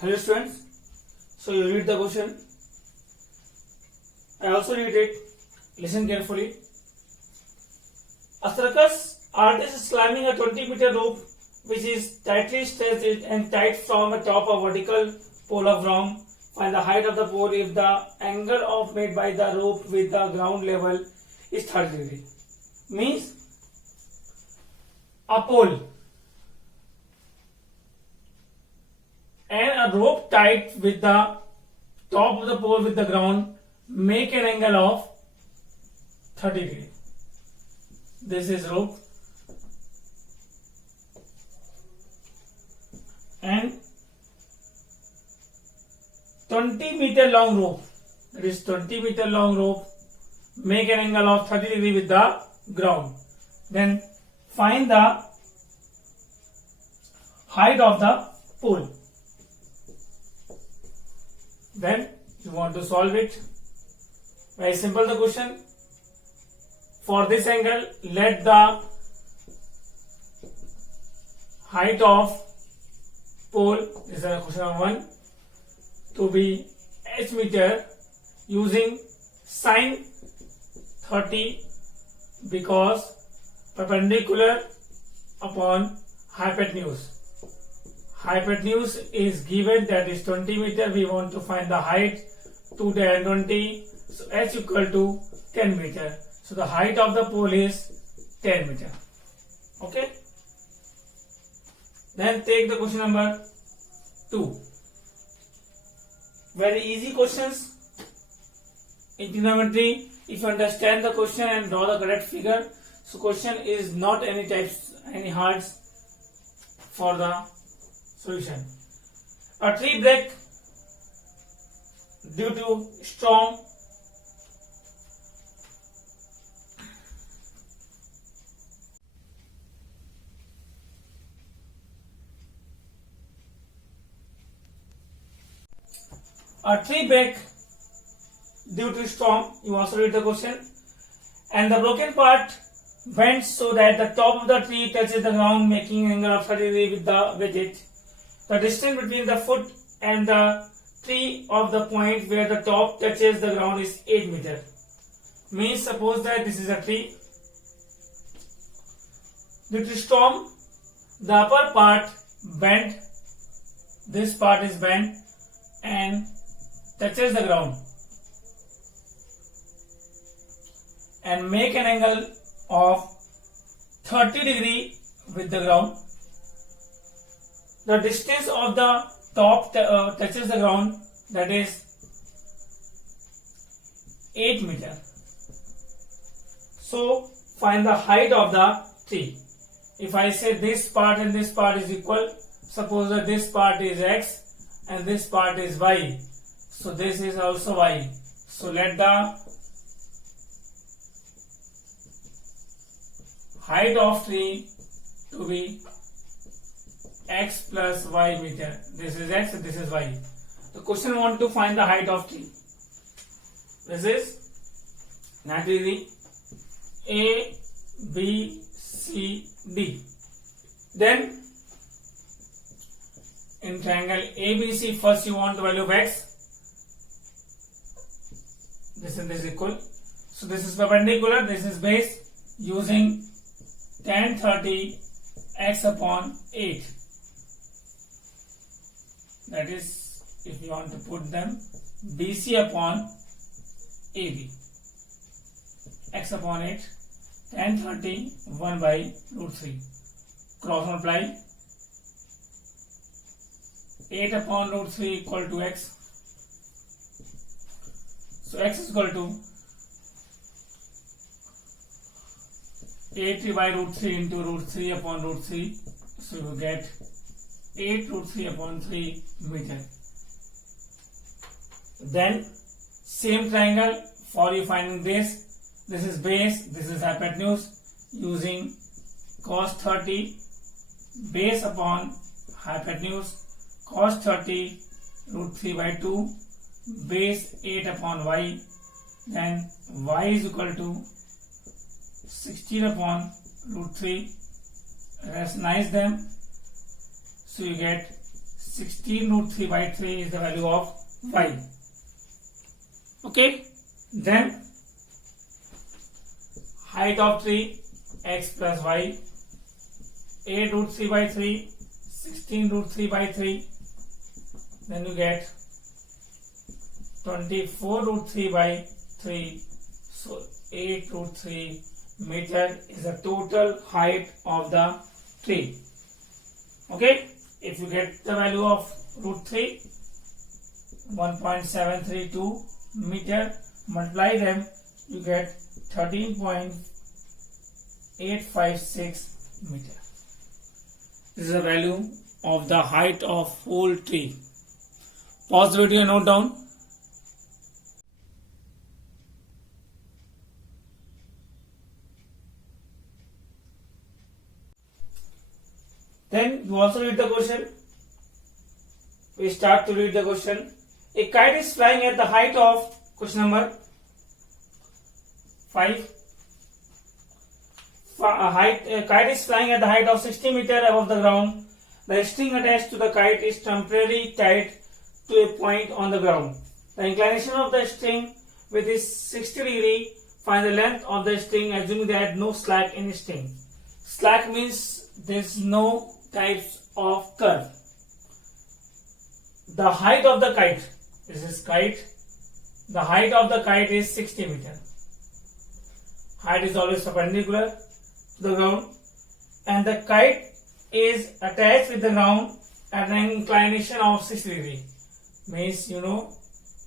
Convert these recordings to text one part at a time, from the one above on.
Hello students, so you read the question. I also read it. Listen carefully. A circus artist is climbing a 20-meter rope which is tightly stretched and tied from the top of vertical pole of ground. Find the height of the pole if the angle of made by the rope with the ground level is 30 degree. Means a pole and a rope tied with the top of the pole with the ground make an angle of 30 degree. This is rope and 20-meter long rope, that is 20-meter long rope make an angle of 30 degree with the ground. Then find the height of the pole. Then you want to solve it. Very simple the question. For this angle, let the height of pole, this is question number 1, to be h meter using sine 30 because perpendicular upon hypotenuse. Hypotenuse is given, that is 20 meter. We want to find the height 2 divided 20, so h equal to 10 meter. So the height of the pole is 10 meter. Okay. Then take the question number 2. Very easy questions in trigonometry if you understand the question and draw the correct figure. So question is not any hard for the solution. A tree break due to storm. A tree break due to storm. You also read the question. And the broken part bends so that the top of the tree touches the ground, making an angle of 30 degree with the widget. The distance between the foot and the tree of the point where the top touches the ground is 8 meter. Means suppose that this is a tree. Due to storm, the upper part bent, this part is bent and touches the ground and make an angle of 30 degree with the ground. The distance of the top touches the ground, that is 8 meter. So find the height of the tree. If I say this part and this part is equal, suppose that this part is x and this part is y. So this is also y. So let the height of tree to be x plus y meter. This is x and this is y. The question want to find the height of tree. This is 90 degree. A, B, C, D. Then in triangle ABC, first you want the value of x. This and this is equal. So this is perpendicular, this is base, using tan 30 x upon 8. That is, if you want to put them, BC upon AB. X upon 8, tan 30, 1 by root 3. Cross multiply. 8 upon root 3 equal to x. So x is equal to 8 by root 3 into root 3 upon root 3. So you get 8 root 3 upon 3 meter. Then same triangle for you finding this. This is base, this is hypotenuse, using cos 30 base upon hypotenuse, cos 30 root 3 by 2 base 8 upon y. Then y is equal to 16 upon root 3. Rationalize them. So you get 16 root 3 by 3 is the value of y. Okay, then height of tree x plus y, 8 root 3 by 3, 16 root 3 by 3, then you get 24 root 3 by 3, so 8 root 3 meter is the total height of the tree. Okay, if you get the value of root 3, 1.732 meter, multiply them, you get 13.856 meter. This is the value of the height of whole tree. Pause the video and note down. Then you also read the question. We start to read the question. A kite is flying at the height of, question number 5. A kite is flying at the height of 60 meter above the ground. The string attached to the kite is temporarily tied to a point on the ground. The inclination of the string with is 60 degree. Find the length of the string assuming that no slack in string. Slack means there is no types of curve. The height of the kite, this is kite, the height of the kite is 60 meter. Height is always perpendicular to the ground, and the kite is attached with the ground at an inclination of 60 degree. Means you know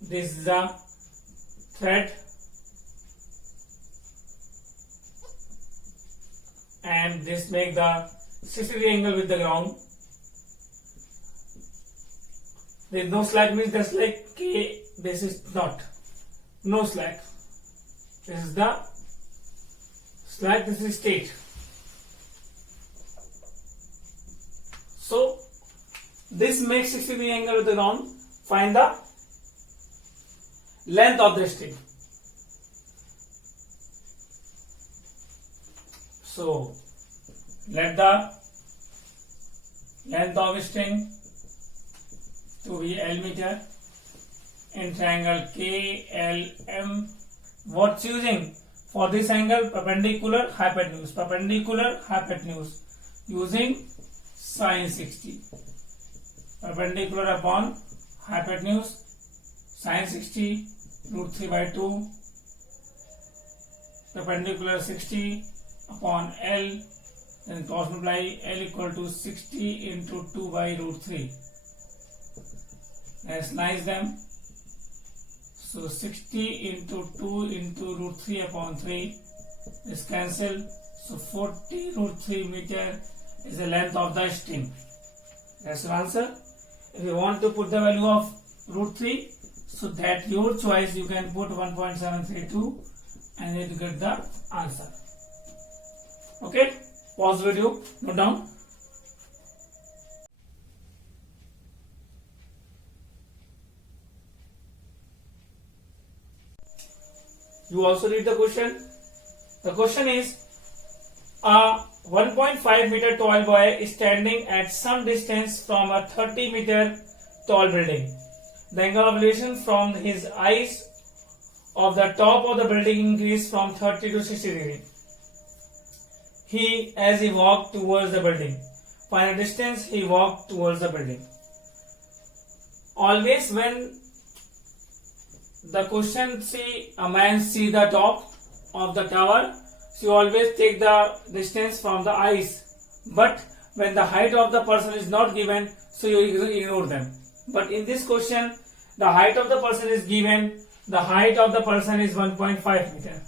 this is the thread and this make the 60 degree angle with the ground. There is no slack means that's like K, this is not. No slack. This is the slack, this is straight. So this makes 60 degree angle with the ground. Find the length of the string. So let the length of string to be L meter in triangle KLM. What's using for this angle? Perpendicular hypotenuse. Perpendicular hypotenuse using sin 60. Perpendicular upon hypotenuse, sin 60 root 3 by 2. Perpendicular 60 upon L. Then cross multiply L equal to 60 into 2 by root 3. Let's slice them. So 60 into 2 into root 3 upon 3 is cancelled. So 40 root 3 meter is the length of the string. That's the answer. If you want to put the value of root 3, so that your choice, you can put 1.732 and then you get the answer. Okay, pause video, note down. You also read the question. The question is, a 1.5 meter tall boy is standing at some distance from a 30 meter tall building. The angle of elevation from his eyes of the top of the building increased from 30 to 60 degree. As he walked towards the building. Find the distance he walked towards the building. Always when the question see a man see the top of the tower, so you always take the distance from the eyes. But when the height of the person is not given, so you ignore them. But in this question, the height of the person is given. The height of the person is 1.5 meter.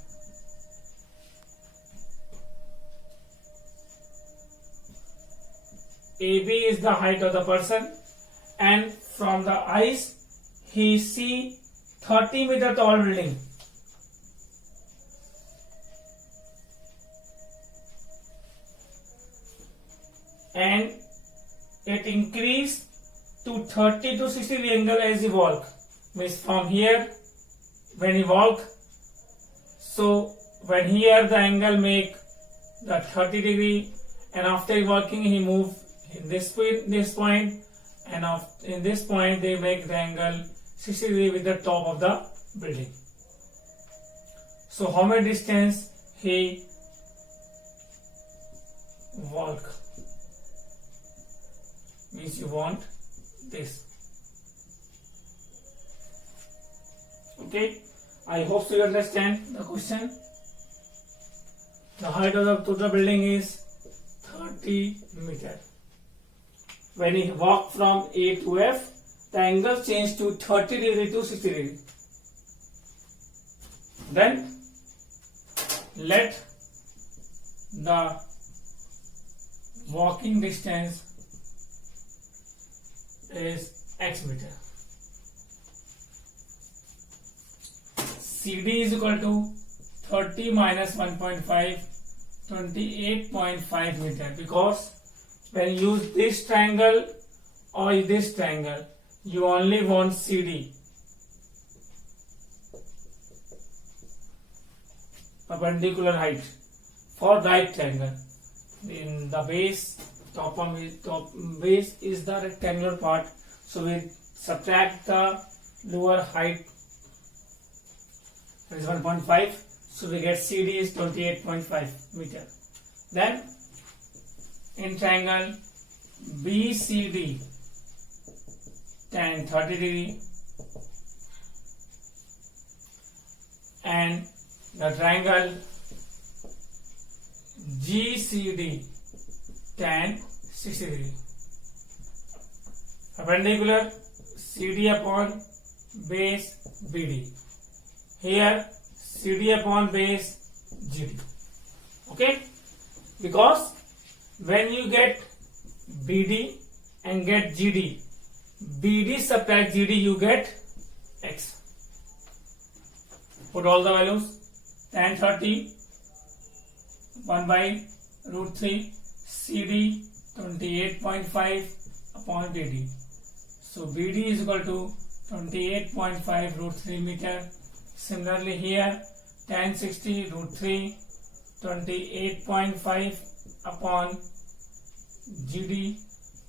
AB is the height of the person, and from the eyes he see 30 meter tall building. And it increased to 30 to 60 degree angle as he walk. Means from here when he walk, so when here the angle make the 30 degree, and after walking he move in this point and in this point they make the angle 60 degree with the top of the building. So how much distance he walk? Means you want this. Okay, I hope you understand the question. The height of the total building is 30 meter. When he walk from A to F, the angle changed to 30 degree to 60 degree. Then let the walking distance is x meter. CD is equal to 30 minus 1.5, 28.5 meter, because when you use this triangle or this triangle, you only want CD, perpendicular height, for right triangle. In the base, top base is the rectangular part, so we subtract the lower height, that is 1.5, so we get CD is 28.5 meter. Then in triangle BCD, tan 30 degree, and the triangle GCD, tan 60 degree. Perpendicular CD upon base BD. Here CD upon base GD. Okay, because when you get BD and get GD, BD subtract GD, you get X. Put all the values. Tan 30 1 by root 3 CD 28.5 upon BD. So BD is equal to 28.5 root 3 meter. Similarly here tan 60 root 3 28.5 upon GD.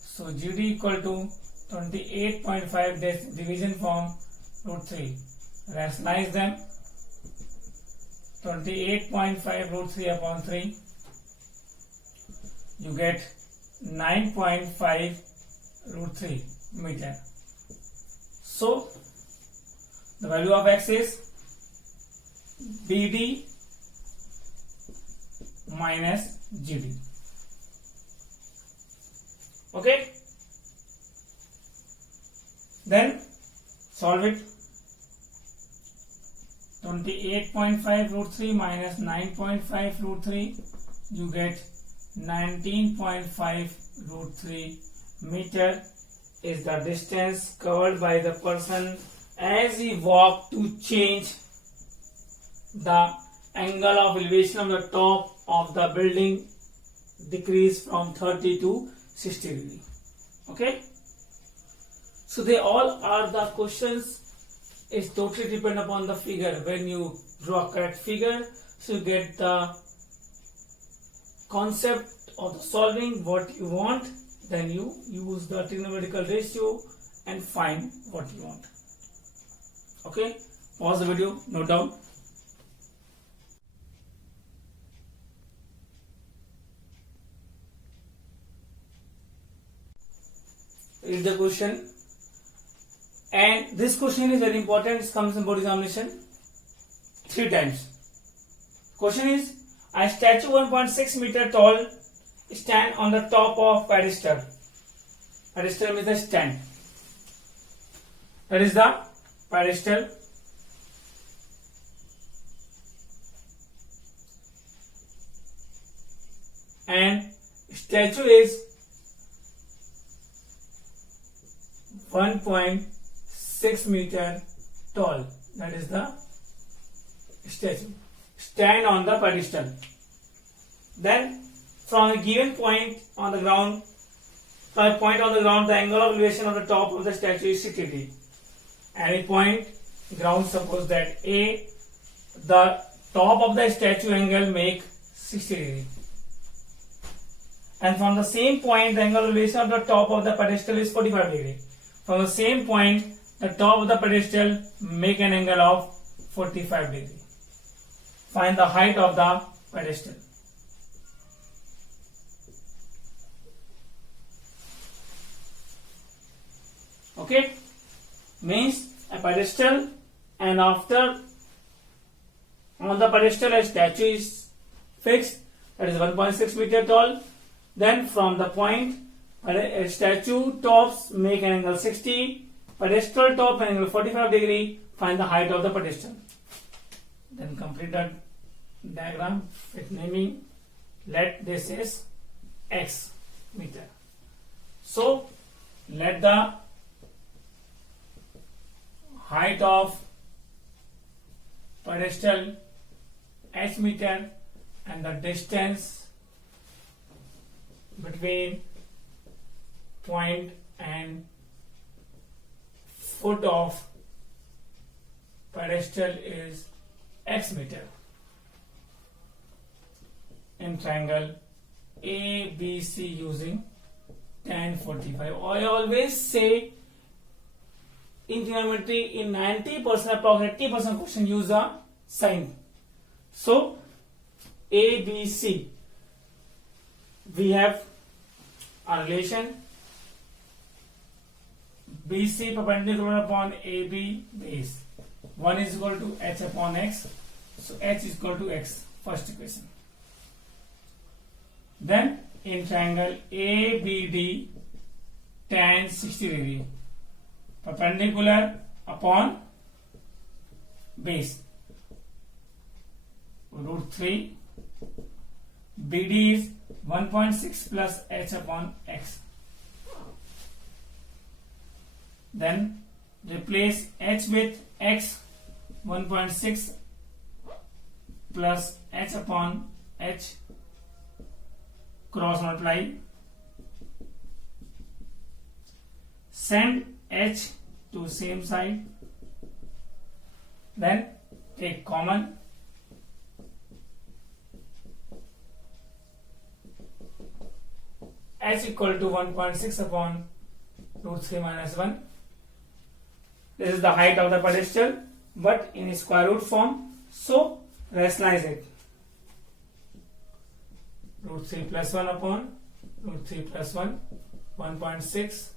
So GD equal to 28.5, this division form root 3. Rationalize them. 28.5 root 3 upon 3. You get 9.5 root 3 meter. So the value of X is BD minus GD. Okay, then solve it. 28.5 root 3 minus 9.5 root 3, you get 19.5 root 3 meter is the distance covered by the person as he walked to change the angle of elevation of the top of the building, decrease from 30 to 60 degree. Okay, so they all are the questions. Is totally depend upon the figure. When you draw correct figure, so you get the concept of the solving what you want, then you use the trigonometrical ratio and find what you want. Okay, pause the video, note down. Read the question. And this question is very important. It comes in board examination 3 times. Question is: a statue 1.6 meter tall stand on the top of pedestal. Pedestal means the stand. That is the pedestal. And statue is 1.6 meter tall. That is the statue. Stand on the pedestal. Then from a given point on the ground, the angle of elevation of the top of the statue is 60 degree. Any point ground, suppose that A, the top of the statue angle make 60 degree. and from the same point the angle of elevation of the top of the pedestal is 45 degree. From the same point the top of the pedestal make an angle of 45 degree. Find the height of the pedestal. Okay, means a pedestal, and after on the pedestal a statue is fixed, that is 1.6 meter tall. Then from the point a statue tops make an angle 60, pedestal top an angle 45 degree. Find the height of the pedestal. Then complete the diagram with naming. Let this is x meter. So let the height of pedestal h meter and the distance between point and foot of pedestal is x meter in triangle ABC using tan 45. I always say in trigonometry in 90% approximately 80% question use the sign. So ABC, we have a relation BC perpendicular upon AB base. 1 is equal to h upon x. So h is equal to x, first equation. Then in triangle ABD tan 60 degree, perpendicular upon base, root 3. BD is 1.6 plus h upon x. Then replace h with x, 1.6 plus h upon h, cross multiply. Send h to same side. Then take common. H equal to 1.6 upon root 3 minus 1. This is the height of the pedestal, but in square root form. So rationalize it. Root 3 plus 1 upon root 3 plus 1, 1.6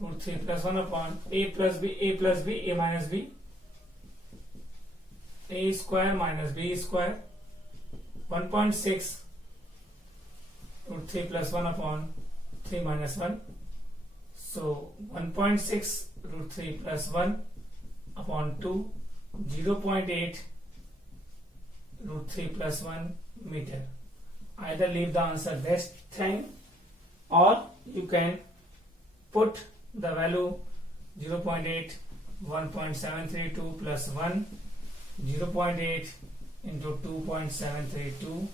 root 3 plus 1 upon a plus b, a minus b, a square minus b square, 1.6 root 3 plus 1 upon 3 minus 1. So 1.6 root 3 plus 1 upon 2, 0.8 root 3 plus 1 meter. Either leave the answer this thing, or you can put the value 0.8, 1.732 plus 1, 0.8 into 2.732,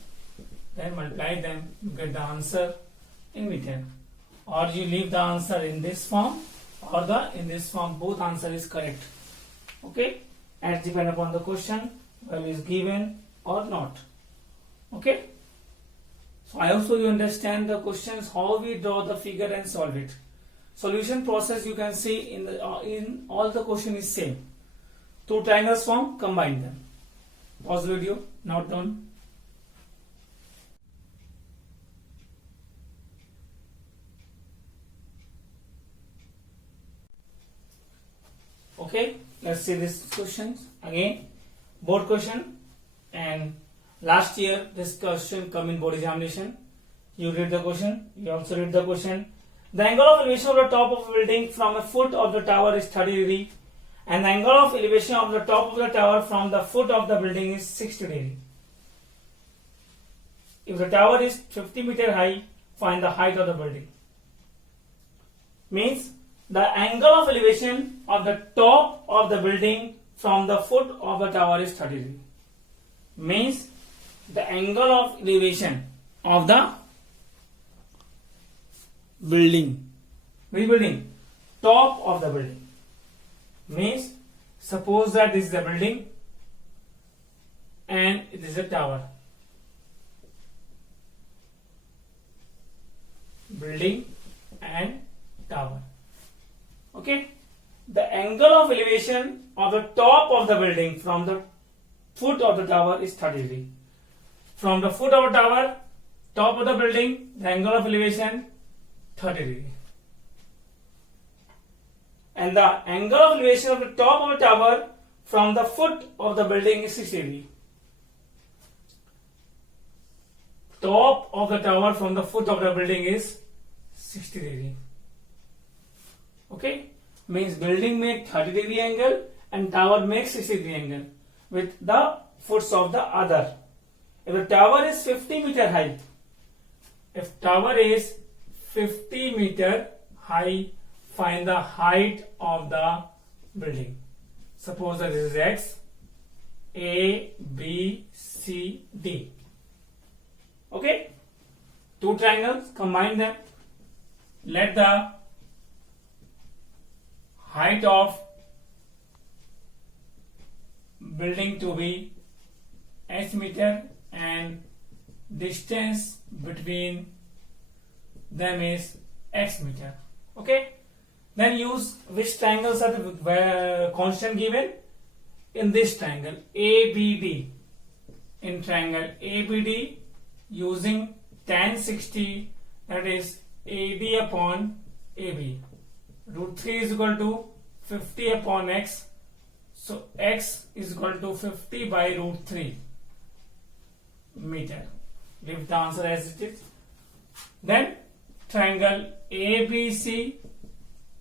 then multiply them, you get the answer in meter. Or you leave the answer in this form or in this form, both answer is correct. Okay, and depend upon the question value is given or not. Okay, so I hope you understand the questions, how we draw the figure and solve it. Solution process you can see in all the question is same. Two triangles form, combine them. Pause the video, now done. Okay, let's see this questions again. Board question, and last year this question come in board examination. You read the question, you also read the question. The angle of elevation of the top of a building from a foot of the tower is 30 degree, and the angle of elevation of the top of the tower from the foot of the building is 60 degree. If the tower is 50 meter high, find the height of the building. Means the angle of elevation of the top of the building from the foot of the tower is 30 degree. Means the angle of elevation of the building, which building? Top of the building. Means suppose that this is the building and it is a tower. building and tower. Okay, the angle of elevation of the top of the building from the foot of the tower is 30 degree. From the foot of the tower, top of the building, the angle of elevation 30 degree. And the angle of elevation of the top of the tower from the foot of the building is 60 degree. Top of the tower from the foot of the building is 60 degree. Okay, means building make 30 degree angle and tower makes 60 degree angle with the foots of the other. If the tower is 50 meter high, if tower is 50 meter high, find the height of the building. Suppose that this is X, A, B, C, D. Okay, two triangles, combine them. Let the height of building to be H meter and distance between them is X meter. Okay, then use which triangles are the constant given in this triangle ABD. In triangle ABD, using tan 60, that is AD upon AB. Root 3 is equal to 50 upon X. So X is equal to 50 by root 3 meter. Leave the answer as it is. Then triangle ABC,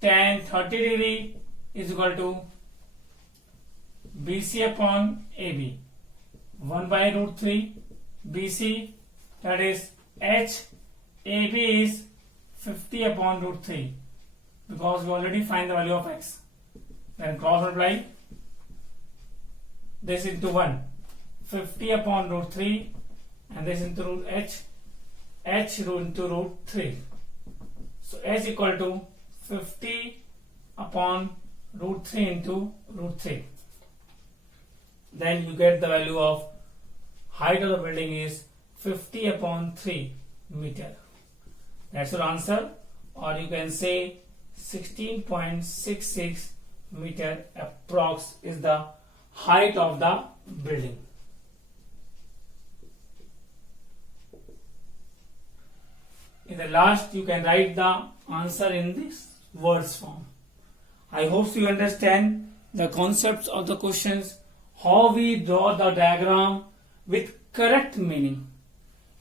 tan 30 degree is equal to BC upon AB. 1 by root 3 BC, that is H. AB is 50 upon root 3 because we already find the value of X. Then cross multiply this into 1, 50 upon root 3, and this into root H, H into root 3. So H equal to 50 upon root 3 into root 3. Then you get the value of height of the building is 50 upon 3 meter. That's your answer, or you can say 16.66 meter approx is the height of the building. In the last, you can write the answer in this words form. I hope you understand the concepts of the questions, how we draw the diagram with correct meaning.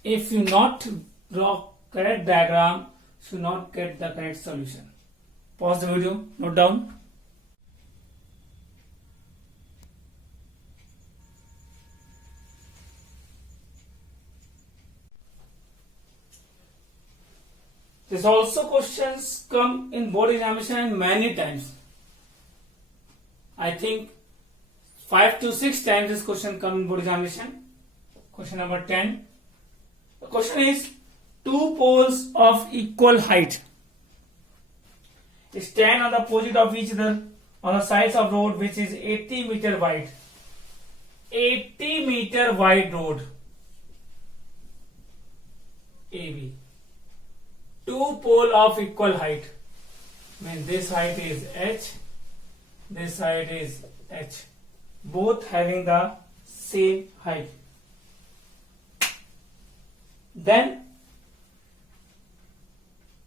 If you not draw correct diagram, you not get the correct solution. Pause the video, note down. This also questions come in board examination many times. I think 5 to 6 times this question come in board examination. Question number 10. The question is, two poles of equal height stand on the opposite of each other on the sides of road which is 80 meter wide. 80 meter wide road AB. Two pole of equal height. Means this height is H, this height is H. Both having the same height. Then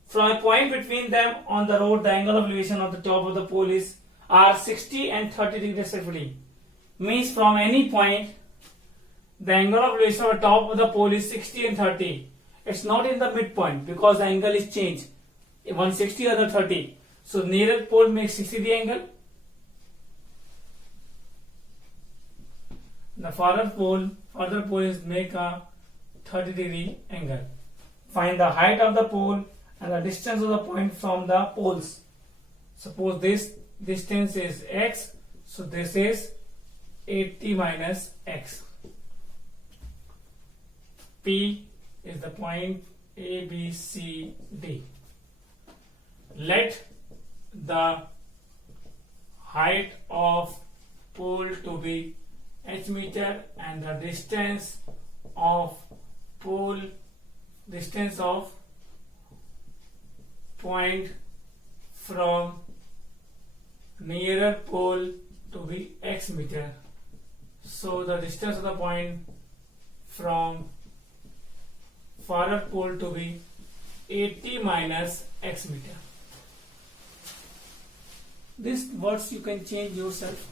from a point between them on the road, the angle of elevation of the top of the pole is are 60 and 30 degrees respectively. Means from any point, the angle of elevation of the top of the pole is 60 and 30. It's not in the midpoint because the angle is changed. One 60, other 30. So nearer pole makes 60 degree angle. The further pole is make a 30 degree angle. Find the height of the pole and the distance of the point from the poles. Suppose this distance is X, so this is 80 minus X. P is the point A, B, C, D. Let the height of pole to be H meter and the distance of point from nearer pole to be x meter. So the distance of the point from farther pole to be 80 minus x meter. These words you can change yourself.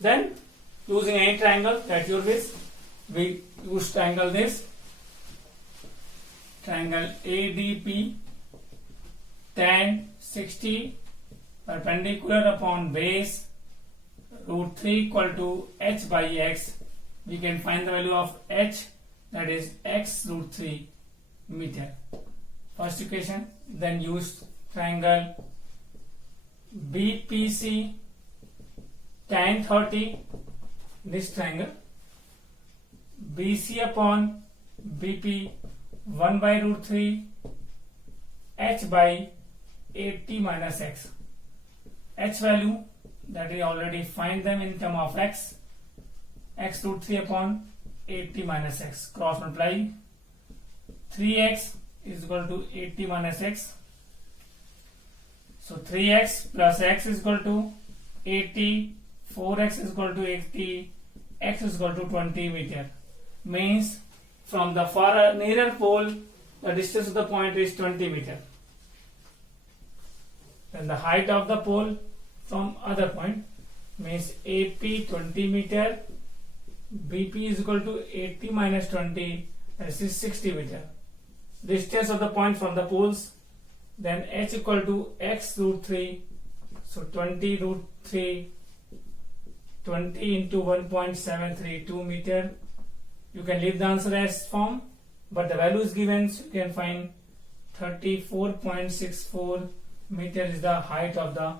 Then using any triangle at your wish, we use triangle this. Triangle ADP, tan 60 perpendicular upon base, root 3 equal to h by x. We can find the value of h, that is x root 3 meter. First equation. Then use triangle BPC, tan 30, this triangle, BC upon BP 1 by root 3 h by 80 minus x. H value, that we already find them in term of x root 3 upon 80 minus x. Cross multiply, 3x is equal to 80 minus x. So 3x plus x is equal to 80, 4x is equal to 80, x is equal to 20 meter. Means from the far nearer pole, the distance of the point is 20 meter. Then the height of the pole from other point means AP 20 meter, BP is equal to 80 minus 20, that is 60 meter. Distance of the point from the poles, then h equal to x root 3, so 20 root 3, 20 into 1.732 meter. You can leave the answer as form, but the value is given, so you can find 34.64 meter is the height of the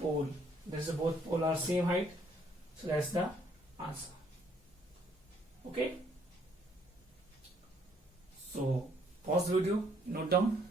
pole. This is both pole are same height, so that's the answer. Okay, so pause the video, note down.